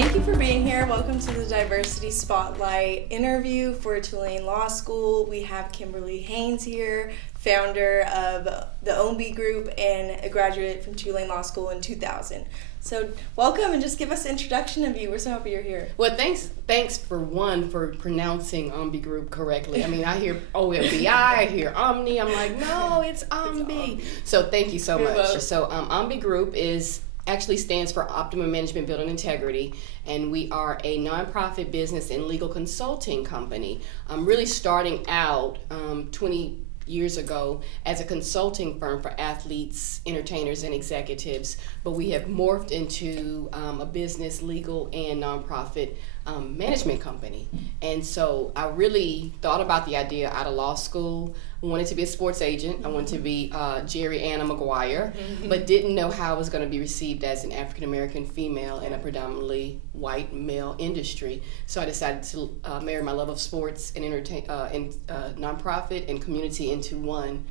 Thank you for being here. Welcome to the Diversity Spotlight interview for Tulane Law School. We have Kimberly Haynes here, founder of the OMBI Group and a graduate from Tulane Law School in 2000. So welcome, and just give us an introduction of you. We're so happy you're here. Well, thanks for pronouncing OMBI Group correctly. I mean, I hear OMBI, I hear OMNI. I'm like, no, it's OMBI. So thank you so much. So OMBI Group actually stands for Optimum Management Building Integrity, and we are a nonprofit business and legal consulting company. I'm really starting out 20 years ago as a consulting firm for athletes, entertainers, and executives, but we have morphed into a business, legal, and nonprofit management company. And so I really thought about the idea out of law school. I wanted to be a sports agent. I wanted to be Ryane Mejia, but didn't know how I was going to be received as an African-American female in a predominantly white male industry. So I decided to marry my love of sports and nonprofit and community into one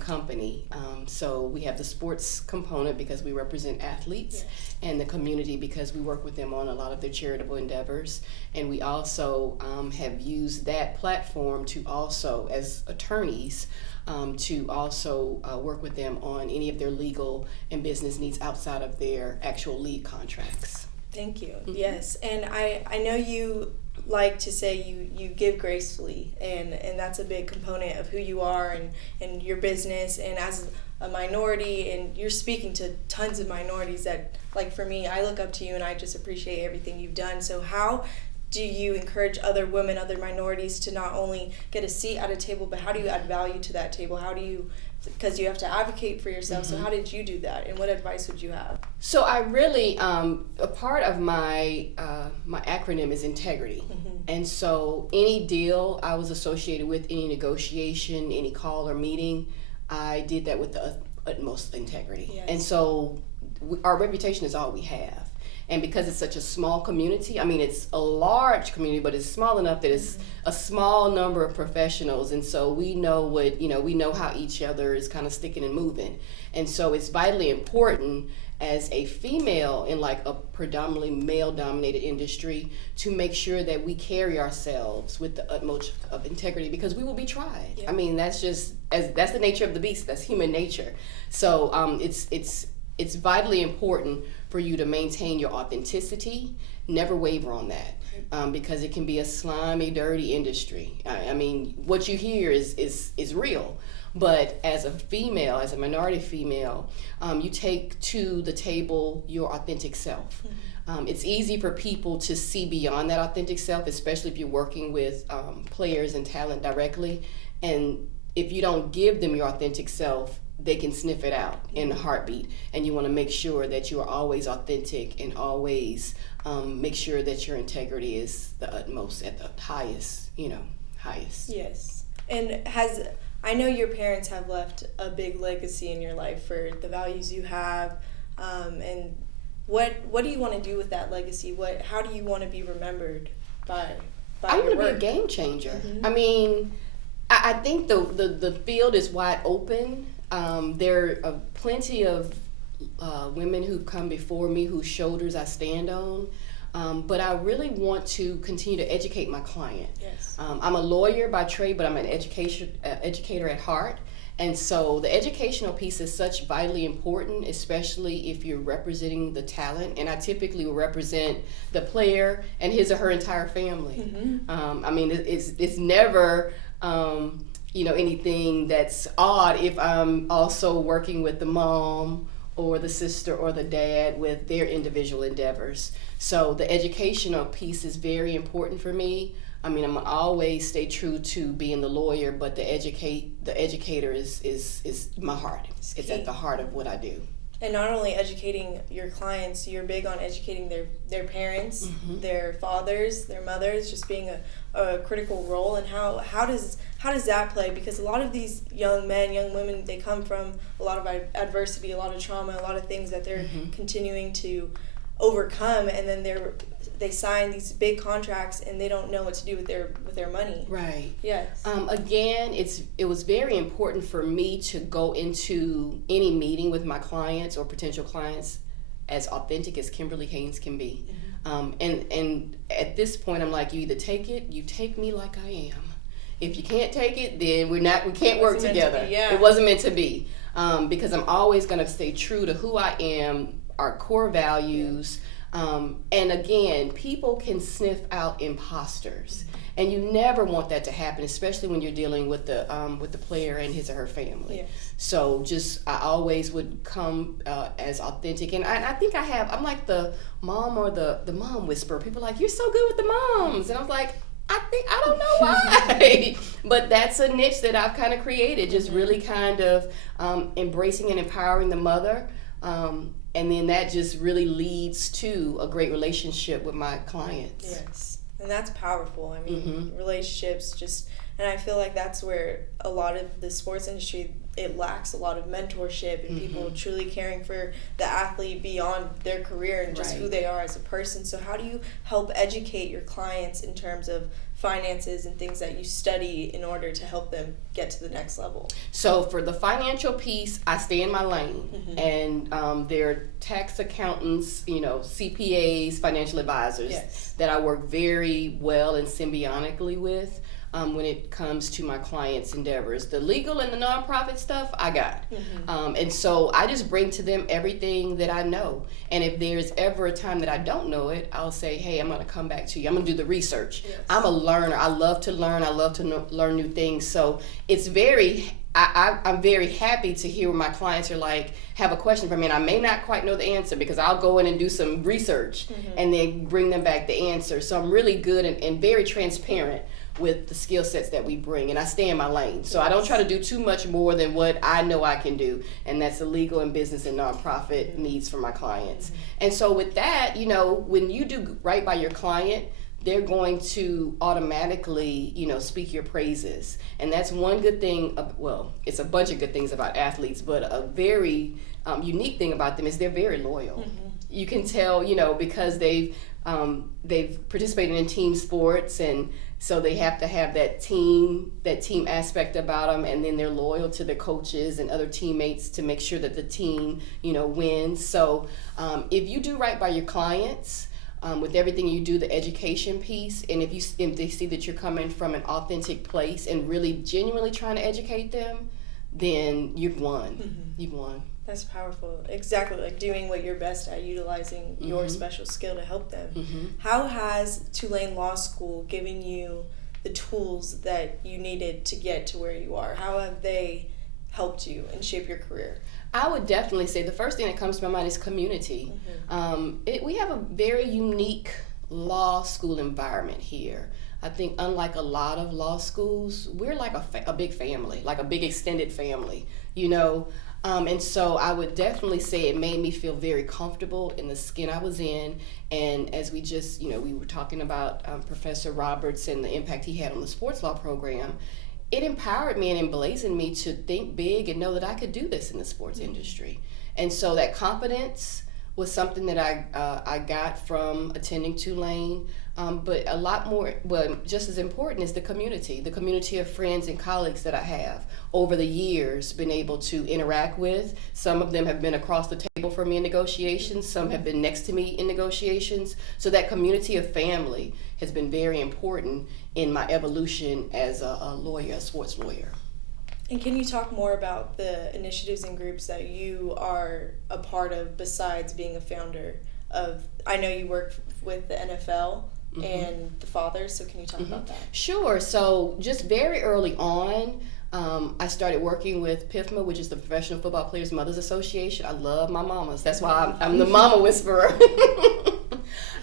company. So we have the sports component because we represent athletes, yes, and the community because we work with them on a lot of their charitable endeavors. And we also have used that platform to also, as attorneys, to also work with them on any of their legal and business needs outside of their actual lead contracts. Thank you. Mm-hmm. Yes, and I know you like to say you give gracefully, and that's a big component of who you are and your business, and as a minority, and you're speaking to tons of minorities that, like for me, I look up to you and I just appreciate everything you've done. So how do you encourage other women, other minorities to not only get a seat at a table, but how do you add value to that table? How do you, because you have to advocate for yourself, mm-hmm, so how did you do that, and what advice would you have? So I really, a part of my my acronym is integrity. Mm-hmm. And so any deal I was associated with, any negotiation, any call or meeting, I did that with the utmost integrity. Yes. And so our reputation is all we have. And because it's such a small community, I mean, it's a large community, but it's small enough that it's a small number of professionals. And so we know we know how each other is kind of sticking and moving. And so it's vitally important as a female in like a predominantly male-dominated industry to make sure that we carry ourselves with the utmost of integrity, because we will be tried. Yeah. I mean, that's the nature of the beast. That's human nature. So it's vitally important for you to maintain your authenticity, never waver on that, because it can be a slimy, dirty industry. I mean, what you hear is real, but as a female, as a minority female, you take to the table your authentic self. Mm-hmm. It's easy for people to see beyond that authentic self, especially if you're working with players and talent directly, and if you don't give them your authentic self, they can sniff it out in a heartbeat. And you want to make sure that you are always authentic and always make sure that your integrity is the utmost, at the highest. Yes. And I know your parents have left a big legacy in your life for the values you have, and what do you want to do with that legacy? How do you want to be rememred by I want your to be work? a game changer. Mm-hmm. I mean, I think the field is wide open. There are plenty of women who've come before me whose shoulders I stand on, but I really want to continue to educate my client. Yes. I'm a lawyer by trade, but I'm an educator at heart, and so the educational piece is such vitally important, especially if you're representing the talent, and I typically will represent the player and his or her entire family. Mm-hmm. I mean, it's never anything that's odd if I'm also working with the mom or the sister or the dad with their individual endeavors. So the educational piece is very important for me. I mean, I'm gonna always stay true to being the lawyer, but the educator is my heart. It's at the heart of what I do. And not only educating your clients, you're big on educating their parents, mm-hmm, their fathers, their mothers, just being a critical role. And how does that play? Because a lot of these young men, young women, they come from a lot of adversity, a lot of trauma, a lot of things that they're mm-hmm continuing to overcome, and then they sign these big contracts and they don't know what to do with their money. Right. Yes. Again, it was very important for me to go into any meeting with my clients or potential clients as authentic as Kimberly Haynes can be. And at this point, I'm like, you either you take me like I am. If you can't take it, then we can't work together. It wasn't meant to be. Because I'm always going to stay true to who I am, our core values. And again, people can sniff out imposters. And you never want that to happen, especially when you're dealing with the player and his or her family. Yes. So I always would come as authentic, and I think I'm like the mom or the mom whisperer. People are like, you're so good with the moms, and I was like, I don't know why, but that's a niche that I've kind of created, just really kind of embracing and empowering the mother. And then that just really leads to a great relationship with my clients. Yes. And that's powerful. I mean, relationships and I feel like that's where a lot of the sports industry, it lacks a lot of mentorship and people truly caring for the athlete beyond their career and just who they are as a person. So how do you help educate your clients in terms of finances and things that you study in order to help them get to the next level? So for the financial piece, I stay in my lane, and there are tax accountants, CPAs, financial advisors that I work very well and symbiotically with. When it comes to my clients' endeavors. The legal and the nonprofit stuff, I got. And so I just bring to them everything that I know. And if there's ever a time that I don't know it, I'll say, hey, I'm going to come back to you. I'm going to do the research. Yes. I'm a learner. I love to learn. I love to learn new things. So it's I'm very happy to hear when my clients are like, have a question for me, and I may not quite know the answer because I'll go in and do some research and then bring them back the answer. So I'm really good and very transparent with the skill sets that we bring, and I stay in my lane. So I don't try to do too much more than what I know I can do, and that's the legal and business and nonprofit needs for my clients. And so with that, when you do right by your client, they're going to automatically, speak your praises. And that's one good thing, it's a bunch of good things about athletes, but a very unique thing about them is they're very loyal. You can tell, because they've participated in team sports, and so they have to have that team aspect about them, and then they're loyal to their coaches and other teammates to make sure that the team, wins. So if you do right by your clients, with everything you do, the education piece, and if they see that you're coming from an authentic place and really genuinely trying to educate them, then you've won. You've won. That's powerful. Exactly, like doing what you're best at, utilizing your special skill to help them. How has Tulane Law School given you the tools that you needed to get to where you are? How have they helped you and shape your career? I would definitely say the first thing that comes to my mind is community. We have a very unique law school environment here. I think unlike a lot of law schools, we're like a big family, like a big extended family, and so I would definitely say it made me feel very comfortable in the skin I was in. And as we just, we were talking about Professor Roberts and the impact he had on the sports law program, it empowered me and emblazoned me to think big and know that I could do this in the sports industry. And so that confidence was something that I got from attending Tulane. But a lot more, just as important is the community of friends and colleagues that I have over the years been able to interact with. Some of them have been across the table for me in negotiations. Some have been next to me in negotiations. So that community of family has been very important in my evolution as a lawyer, a sports lawyer. And can you talk more about the initiatives and groups that you are a part of besides being a founder of? I know you work with the NFL and the fathers, so can you talk about that? Sure. So just very early on, I started working with PIFMA, which is the Professional Football Players Mothers Association. I love my mamas. That's why I'm the mama whisperer.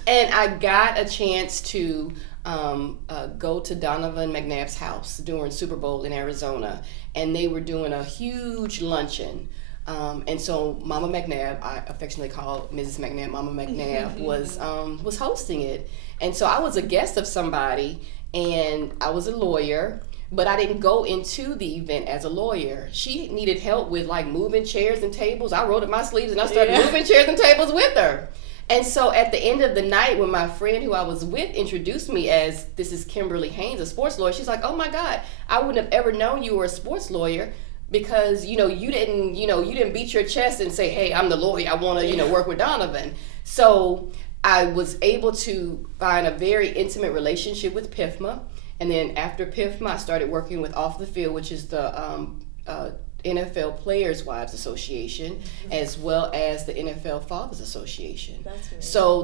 And I got a chance to go to Donovan McNabb's house during Super Bowl in Arizona, and they were doing a huge luncheon. And so Mama McNabb, I affectionately call Mrs. McNabb Mama McNabb, was hosting it. And so I was a guest of somebody, and I was a lawyer, but I didn't go into the event as a lawyer. She needed help with like moving chairs and tables. I rolled up my sleeves and I started moving chairs and tables with her. And so at the end of the night, when my friend who I was with introduced me as, this is Kimberly Haynes, a sports lawyer, she's like, oh my God, I wouldn't have ever known you were a sports lawyer. because you didn't beat your chest and say, hey, I'm the lawyer, I want to work with Donovan. So I was able to find a very intimate relationship with PIFMA, and then after PIFMA I started working with Off the Field, which is the NFL Players Wives Association, as well as the NFL Fathers Association. That's amazing. So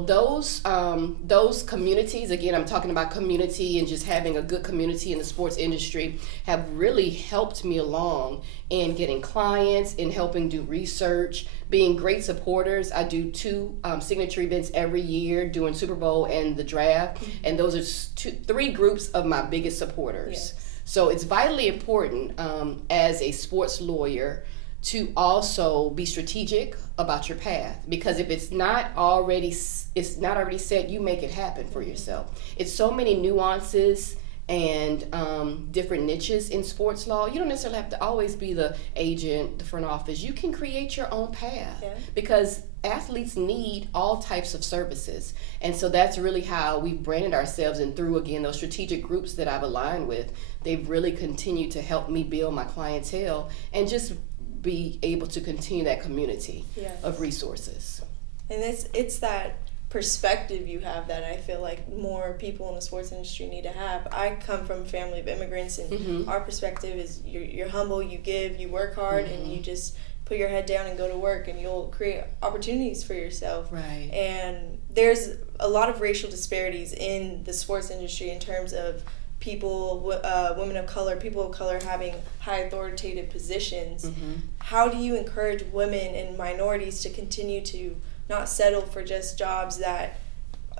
those communities, again, I'm talking about community and just having a good community in the sports industry, have really helped me along in getting clients, in helping do research, being great supporters. I do 2 signature events every year, doing Super Bowl and the draft, and those are 3 groups of my biggest supporters. Yes. So it's vitally important as a sports lawyer to also be strategic about your path, because if it's not already set, you make it happen for yourself. It's so many nuances and different niches in sports law. You don't necessarily have to always be the agent, the front office. You can create your own path, because athletes need all types of services. And so that's really how we've branded ourselves, and through, again, those strategic groups that I've aligned with, they've really continued to help me build my clientele and just be able to continue that community of resources. And it's that perspective you have that I feel like more people in the sports industry need to have. I come from a family of immigrants, and our perspective is you're humble, you give, you work hard, and you just put your head down and go to work, and you'll create opportunities for yourself. Right. And there's a lot of racial disparities in the sports industry in terms of people, women of color, people of color having high authoritative positions. How do you encourage women and minorities to continue to not settle for just jobs that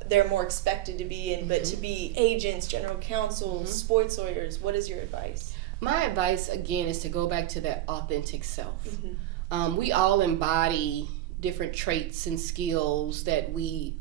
they're more expected to be in, but to be agents, general counsels, sports lawyers? What is your advice? My advice, again, is to go back to that authentic self. We all embody different traits and skills that we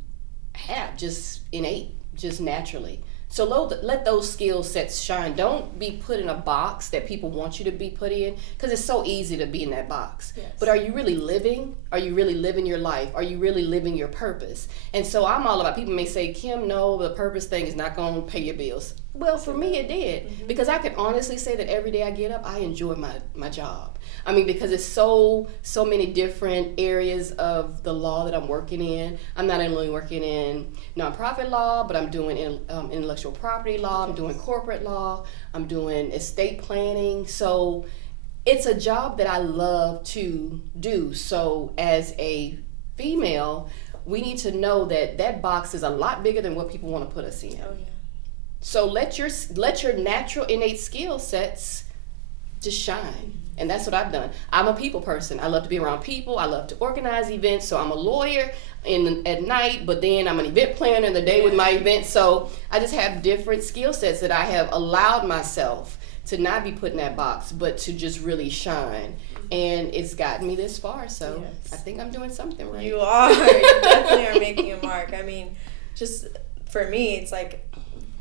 have just innate, just naturally. So let those skill sets shine. Don't be put in a box that people want you to be put in, because it's so easy to be in that box. But are you really living? Are you really living your life? Are you really living your purpose? And so I'm all about, people may say, Kim, no, the purpose thing is not going to pay your bills. Well, for me it did, because I can honestly say that every day I get up, I enjoy my job. I mean, because it's so many different areas of the law that I'm working in. I'm not only working in nonprofit law, but I'm doing intellectual property law, I'm doing corporate law, I'm doing estate planning. So it's a job that I love to do. So as a female, we need to know that that box is a lot bigger than what people want to put us in. So let your natural innate skill sets just shine. And that's what I've done. I'm a people person. I love to be around people. I love to organize events. So I'm a lawyer at night, but then I'm an event planner in the day with my events. So I just have different skill sets that I have allowed myself to not be put in that box, but to just really shine. And it's gotten me this far. So I think I'm doing something right. You are. You definitely are making a mark. I mean, just for me, it's like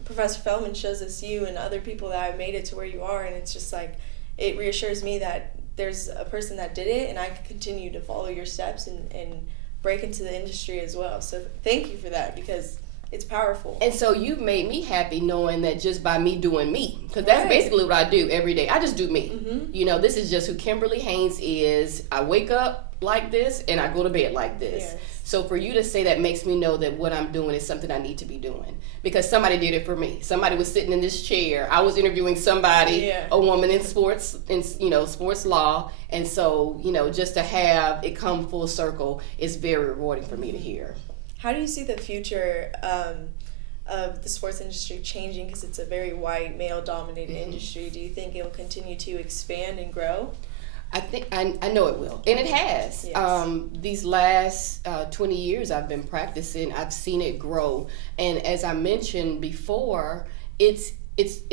Professor Feldman shows us you and other people that have made it to where you are, and it's just like, it reassures me that there's a person that did it, and I can continue to follow your steps and break into the industry as well. So thank you for that, because it's powerful. And so you've made me happy knowing that just by me doing me, because that's basically what I do every day. I just do me. This is just who Kimberly Haynes is. I wake up like this and I go to bed like this. So for you to say that makes me know that what I'm doing is something I need to be doing, because somebody did it for me. Somebody was sitting in this chair. I was interviewing somebody, a woman in sports, sports law. And so, just to have it come full circle is very rewarding for me to hear. How do you see the future of the sports industry changing? Because it's a very white, male-dominated industry. Do you think it will continue to expand and grow? I think I know it will, and it has. These last 20 years I've been practicing, I've seen it grow, and as I mentioned before, it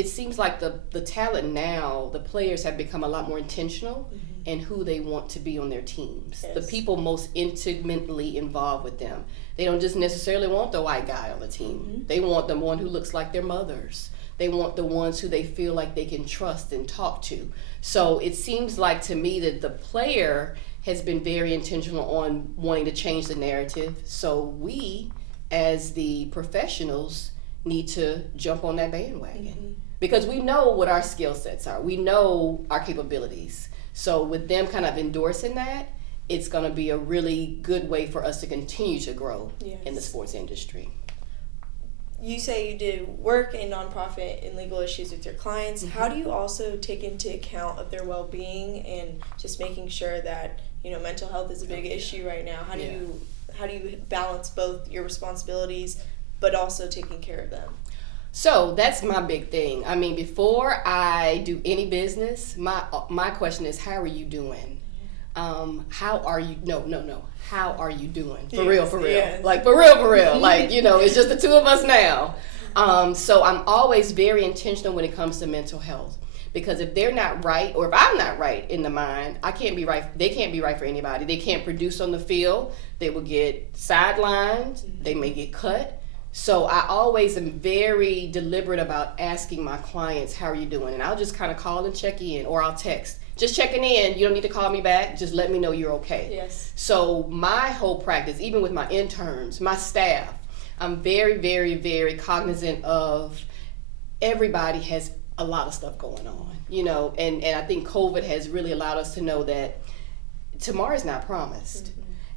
seems like the talent now, the players have become a lot more intentional in who they want to be on their teams. The people most intimately involved with them. They don't just necessarily want the white guy on the team. They want the one who looks like their mothers. They want the ones who they feel like they can trust and talk to. So it seems like to me that the player has been very intentional on wanting to change the narrative. So we, as the professionals, need to jump on that bandwagon, because we know what our skill sets are. We know our capabilities. So with them kind of endorsing that, it's going to be a really good way for us to continue to grow in the sports industry. You say you do work in nonprofit and legal issues with your clients. How do you also take into account of their well-being and just making sure that, mental health is a big issue right now? How do you balance both your responsibilities but also taking care of them? So that's my big thing. I mean, before I do any business, my question is, how are you doing? How are you? No. How are you doing? For real. Yes. Like, for real. Like, it's just the two of us now. So I'm always very intentional when it comes to mental health. Because if they're not right, or if I'm not right in the mind, I can't be right. They can't be right for anybody. They can't produce on the field. They will get sidelined. They may get cut. So I always am very deliberate about asking my clients, how are you doing? And I'll just kind of call and check in, or I'll text. Just checking in. You don't need to call me back. Just let me know you're okay. Yes. So my whole practice, even with my interns, my staff, I'm very, very, very cognizant of everybody has a lot of stuff going on, and I think COVID has really allowed us to know that tomorrow's not promised.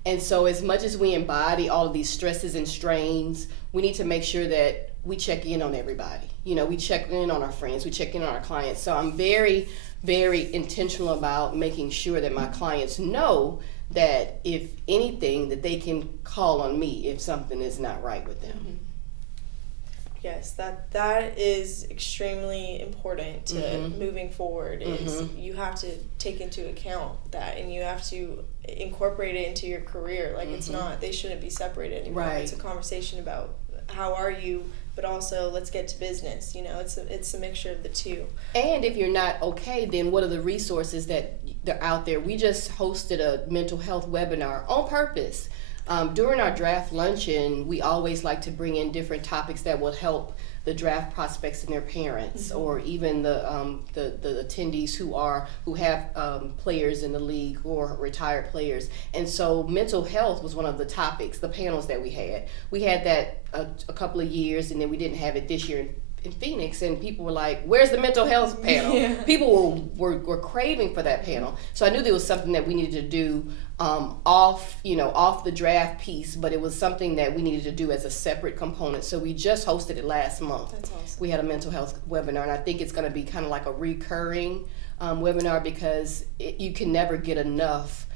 And so as much as we embody all of these stresses and strains, we need to make sure that we check in on everybody. We check in on our friends, we check in on our clients. So I'm very, very intentional about making sure that my clients know that if anything, that they can call on me if something is not right with them. Yes, that is extremely important to moving forward. Is you have to take into account that, and you have to incorporate it into your career. Like it's not, they shouldn't be separated anymore. Right. It's a conversation about how are you, but also let's get to business. It's a mixture of the two. And if you're not okay, then what are the resources that are out there? We just hosted a mental health webinar on purpose. During our draft luncheon, we always like to bring in different topics that will help the draft prospects and their parents, or even the attendees who have players in the league or retired players. And so mental health was one of the topics, the panels that we had. We had that a couple of years, and then we didn't have it this year in Phoenix, and people were like, where's the mental health panel? Yeah. People were craving for that panel. So I knew there was something that we needed to do off the draft piece, but it was something that we needed to do as a separate component. So we just hosted it last month. That's awesome. We had a mental health webinar, and I think it's going to be kind of like a recurring webinar, because you can never get enough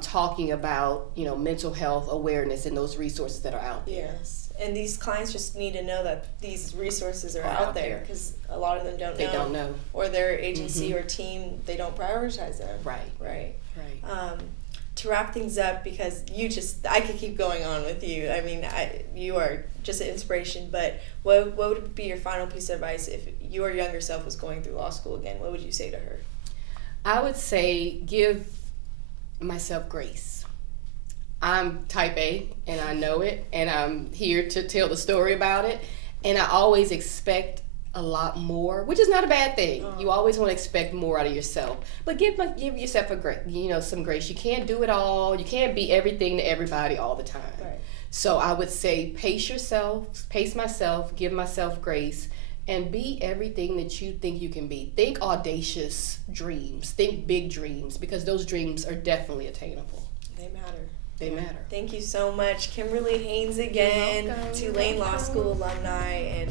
talking about mental health awareness and those resources that are out there. Yes. And these clients just need to know that these resources are out there, because a lot of them don't know. Or their agency or team, they don't prioritize them. Right. To wrap things up, because I could keep going on with you. I mean, you are just an inspiration, but what would be your final piece of advice if your younger self was going through law school again? What would you say to her? I would say give myself grace. I'm type A, and I know it, and I'm here to tell the story about it, and I always expect a lot more, which is not a bad thing. You always want to expect more out of yourself, but give yourself some grace. You can't do it all. You can't be everything to everybody all the time. Right. So I would say pace myself, give myself grace, and be everything that you think you can be. Think audacious dreams, think big dreams, because those dreams are definitely attainable. They matter. They matter. Thank you so much, Kimberly Haynes again, Tulane Law School alumni, and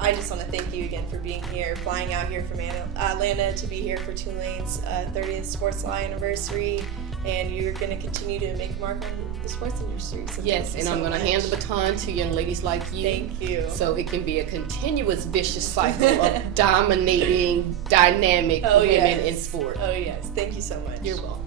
I just want to thank you again for being here, flying out here from Atlanta to be here for Tulane's 30th Sports Law anniversary, and you're going to continue to make a mark on the sports industry. So yes, and I'm going to hand the baton to young ladies like you. Thank you. So it can be a continuous vicious cycle of dominating, dynamic women in sport. Oh yes, thank you so much. You're welcome.